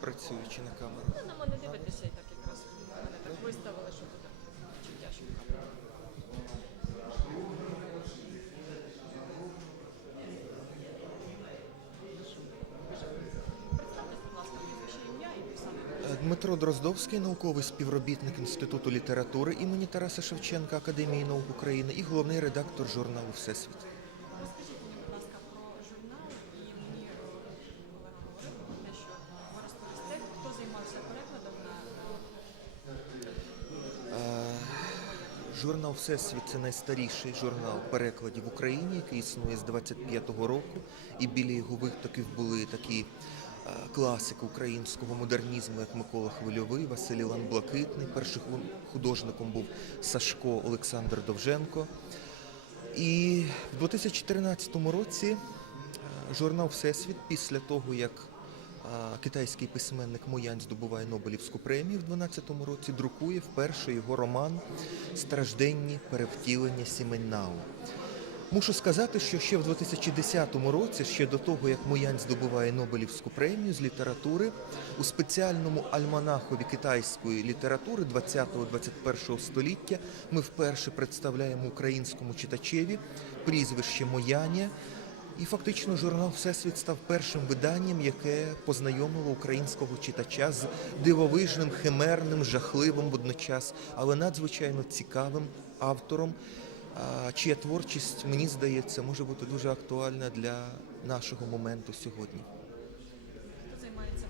працюючи на камеру. Ну, на мене дивитися і так якраз мене так виставили, що буде відчуття, що камера. Е, Дмитро Дроздовський, науковий співробітник Інституту літератури імені Тараса Шевченка Академії наук України і головний редактор журналу Всесвіт. Журнал Всесвіт це найстаріший журнал перекладів в Україні, який існує з 25-го року. І біля його витоків були такі е, класики українського модернізму, як Микола Хвильовий, Василь Іван Блакитний. Першим художником був Сашко Олександр Довженко. І в 2014 році е, журнал Всесвіт після того, як китайський письменник Моянь здобуває Нобелівську премію в 2012 році, друкує вперше його роман Стражденні перевтілення Сіменнау. Мушу сказати, що ще в 2010 році, ще до того, як Моянь здобуває Нобелівську премію з літератури, у спеціальному альманахові китайської літератури 20-21 століття ми вперше представляємо українському читачеві прізвище Мояня. І фактично журнал Всесвіт став першим виданням, яке познайомило українського читача з дивовижним, химерним, жахливим водночас, але надзвичайно цікавим автором, чия творчість, мені здається, може бути дуже актуальна для нашого моменту сьогодні. хто займається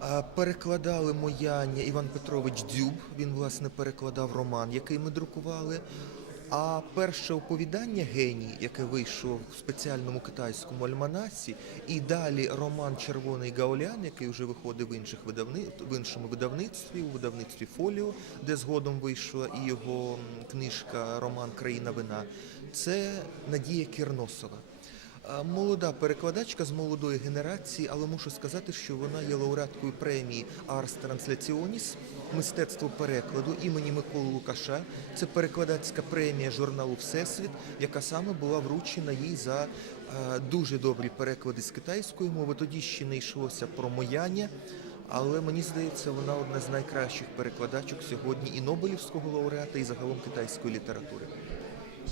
перекладом. Перекладали Мояння Іван Петрович Дзюб. Він власне перекладав роман, який ми друкували. А перше оповідання Геній, яке вийшло в спеціальному китайському альманасі, і далі роман Червоний Гаолян, який вже виходив в інших видавни... в іншому видавництві, у видавництві Фоліо, де згодом вийшла і його книжка Роман Країна вина. Це Надія Кірносова. Молода перекладачка з молодої генерації, але мушу сказати, що вона є лауреаткою премії Ars Translationis мистецтво перекладу імені Миколи Лукаша. Це перекладацька премія журналу Всесвіт, яка саме була вручена їй за е, дуже добрі переклади з китайської мови. Тоді ще не йшлося про мояння. Але мені здається, вона одна з найкращих перекладачок сьогодні і Нобелівського лауреата, і загалом китайської літератури.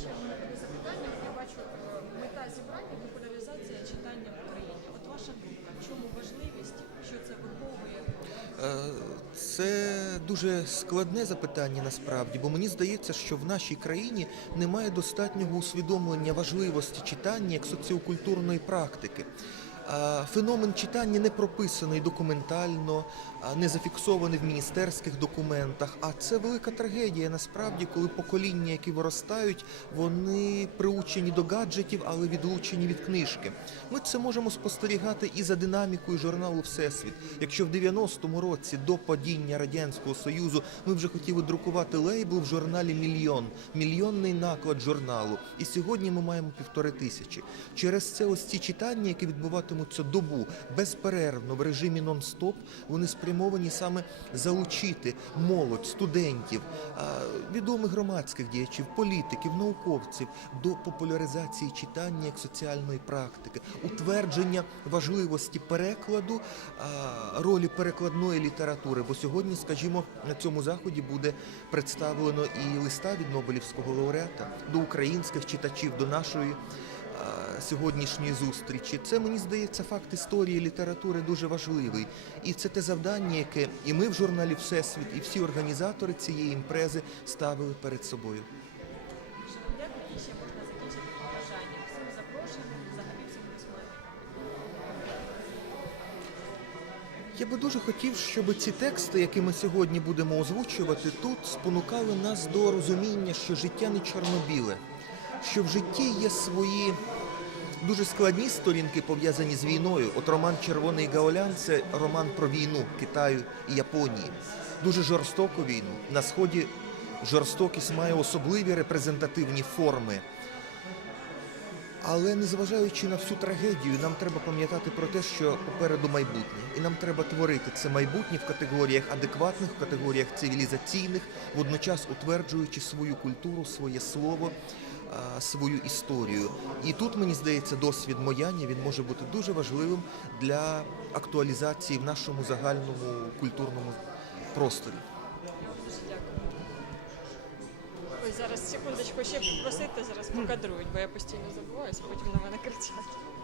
Ще в мене таке запитання. Я бачу е, мета зібрання популяризація читання в Україні. От ваша думка, в чому важливість, що це виховує? Е, Це дуже складне запитання насправді, бо мені здається, що в нашій країні немає достатнього усвідомлення важливості читання як соціокультурної практики. Феномен читання не прописаний документально, не зафіксований в міністерських документах. А це велика трагедія насправді, коли покоління, які виростають, вони приучені до гаджетів, але відлучені від книжки. Ми це можемо спостерігати і за динамікою журналу Всесвіт. Якщо в 90-му році до падіння радянського союзу ми вже хотіли друкувати лейбл в журналі Мільйон, мільйонний наклад журналу. І сьогодні ми маємо півтори тисячі. Через це ось ці читання, які відбуватимуться добу безперервно в режимі нон-стоп, вони спрямовані саме залучити молодь, студентів, відомих громадських діячів, політиків, науковців до популяризації читання як соціальної практики, утвердження важливості перекладу, ролі перекладної літератури. Бо сьогодні, скажімо, на цьому заході буде представлено і листа від Нобелівського лауреата до українських читачів, до нашої сьогоднішньої зустрічі. Це мені здається факт історії літератури дуже важливий. І це те завдання, яке і ми в журналі Всесвіт, і всі організатори цієї імпрези ставили перед собою. Я би дуже хотів, щоб ці тексти, які ми сьогодні будемо озвучувати, тут спонукали нас до розуміння, що життя не чорно-біле, що в житті є свої дуже складні сторінки, пов'язані з війною. От роман Червоний Гаолян це роман про війну Китаю і Японії. Дуже жорстоку війну. На сході жорстокість має особливі репрезентативні форми. Але незважаючи на всю трагедію, нам треба пам'ятати про те, що попереду майбутнє, і нам треба творити це майбутнє в категоріях адекватних, в категоріях цивілізаційних, водночас утверджуючи свою культуру, своє слово, свою історію. І тут мені здається, досвід Мояні він може бути дуже важливим для актуалізації в нашому загальному культурному просторі. Ось зараз секундочку ще попросити, зараз покадрують, бо я постійно забуваюся, потім на мене кричать.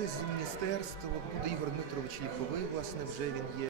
Люди з міністерства. Буде Ігор Дмитрович Ліховий, власне, вже він є